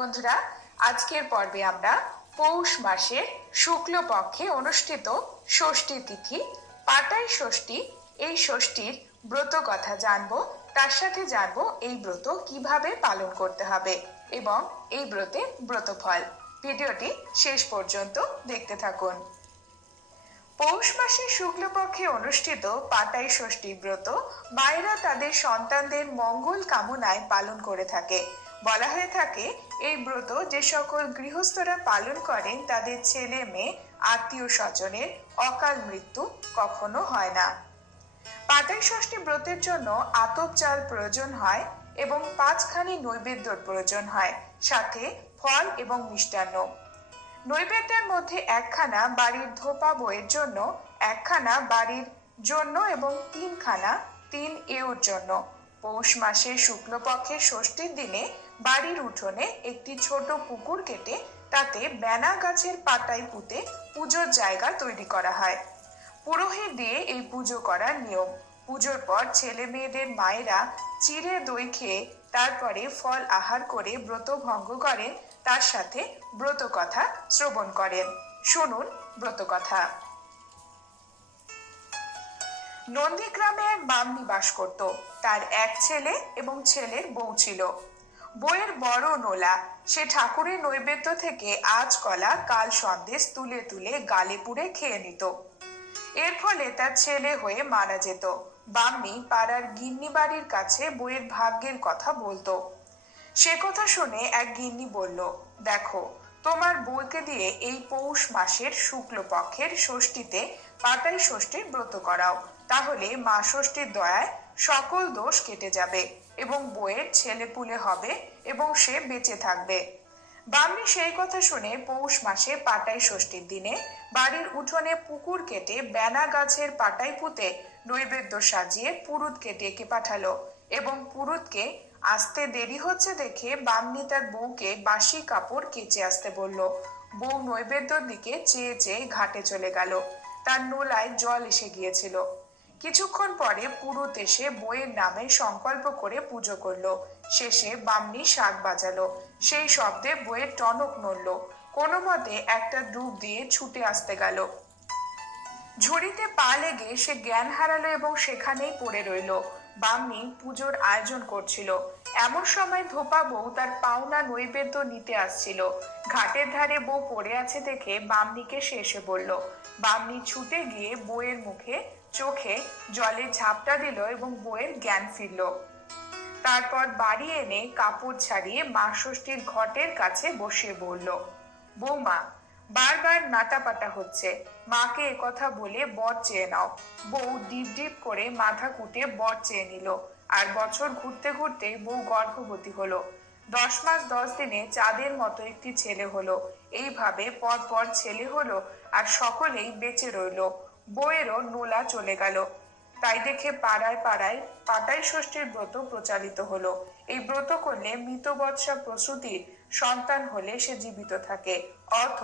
বন্ধুরা, আজকের পর্বে আমরা পৌষ মাসের শুক্লপক্ষে অনুষ্ঠিত ষষ্ঠী তিথি পাটাই ষষ্ঠী এই ষষ্ঠীর ব্রত কথা জানবো। তার সাথে জানবো এই ব্রত কিভাবে পালন করতে হবে এবং এই ব্রতের ব্রতফল। ভিডিওটি শেষ পর্যন্ত দেখতে থাকুন। পৌষ মাসের শুক্লপক্ষে অনুষ্ঠিত পাটাই ষষ্ঠী ব্রত মায়েরা তাদের সন্তানদের মঙ্গল কামনায় পালন করে থাকে। বলা হয়ে থাকে এই ব্রত যে সকল গৃহস্থরা পালন করেন তাদের ছেলে মেয়ে আত্মীয় স্বজনের অকাল মৃত্যু কখনো হয় না। পাটাই ষষ্ঠী ব্রতের জন্য আতপ চাল প্রয়োজন হয় এবং 5খানি নৈবেদ্যর প্রয়োজন হয়, সাথে ফল এবং মিষ্টান্ন। নৈবেদ্যের মধ্যে 1খানা বাড়ির ধোপা বইয়ের জন্য, 1খানা বাড়ির জন্য এবং 3খানা 3 এওর জন্য। পৌষ মাসের শুক্লপক্ষের ষষ্ঠীর দিনে বাড়ির উঠোনে একটি ছোট পুকুর কেটে তাতে বেনা গাছের পাতায় পুঁতে পুজোর জায়গা তৈরি করা হয়। পুরোহিত দিয়ে এই পুজো করার নিয়ম। পুজোর পর ছেলে মেয়েদের মায়েরা চিড়ে দই খেয়ে তারপরে ফল আহার করে ব্রত ভঙ্গ করেন, তার সাথে ব্রত কথা শ্রবণ করেন। শুনুন ব্রত কথা। নন্দীগ্রামে এক বামনী বাস করত। তার এক ছেলে এবং ছেলের বউ ছিল। বউয়ের বড় নোলা, সে ঠাকুরের নৈবেদ্য থেকে আজ কলা কাল সন্দেশ তুলে তুলে গালে পুড়ে খেয়ে নিত। এর ফলে তার ছেলে হয়ে মারা যেত। বামনী পাড়ার গিন্নি বাড়ির কাছে বউয়ের ভাগ্যের কথা বলতো। সে কথা শুনে এক গিন্নি বলল, দেখো, তোমার বউকে দিয়ে এই পৌষ মাসের শুক্লপক্ষের ষষ্ঠীতে পাটাই ষষ্ঠীর ব্রত করাও, তাহলে মা ষষ্ঠীর দয়ায় সকল দোষ কেটে যাবে এবং বউয়ের ছেলেপুলে হবে এবং সে বেঁচে থাকবে। বামনী সেই কথা শুনে পৌষ মাসে পাটাই ষষ্ঠীর দিনে বাড়ির উঠোনে পুকুর কেটে বেনা গাছের পাটাই পুঁতে নৈবেদ্য সাজিয়ে পুরুতকে ডেকে পাঠালো এবং পুরুতকে আসতে দেরি হচ্ছে দেখে বামনী তার বউকে বাসি কাপড় কেচে আসতে বলল। বউ নৈবেদ্যর দিকে চেয়ে চেয়ে ঘাটে চলে গেল। তার নোলায় জল এসে গিয়েছিল। কিছুক্ষণ পরে পুরুত এসে বউয়ের নামে সংকল্প করে পুজো করলো। শেষে বামনী শাঁখ বাজালো। সেই শব্দে বউয়ের টনক নড়ল। কোনো মতে একটা ডুব দিয়ে ছুটে আসতে গেল। ঝুড়িতে পা লেগে সে জ্ঞান হারালো এবং সেখানেই পড়ে রইল। বামনী পুজোর আয়োজন করছিল। এমন সময় ধোপা বউ তার পাওনা নৈবেদ্য নিতে আসছিল। ঘাটের ধারে বউ পড়ে আছে দেখে বামনীকে সে এসে বলল। বামনী ছুটে গিয়ে বউয়ের মুখে চোখে জলে ঝাপটা দিল এবং বউয়ের জ্ঞান ফিরল। তারপর বাড়ি এনে কাপড় ছাড়িয়ে মা ষষ্ঠীর ঘটের কাছে বসিয়ে বলল, বৌমা, বারবার নাটাপাটা হচ্ছে, মাকে একথা বলে বর চেয়ে নাও। বউ ডিপ ডিপ করে মাথা কুটে বর চেয়ে নিল। আর বছর ঘুরতে ঘুরতে বউ গর্ভবতী হলো। 10 মাস 10 দিনে চাঁদের মতো একটি ছেলে হলো। এইভাবে পর পর ছেলে হলো আর সকলেই বেঁচে রইল। বউয়েরও নোলা চলে গেল। তাই দেখে পাড়ায় পাড়ায় পাটাই ষষ্ঠীর ব্রত প্রচারিত হলো। এই ব্রত করলে মৃত বৎসা প্রসূতির সন্তান হলে সে জীবিত থাকে, অর্থ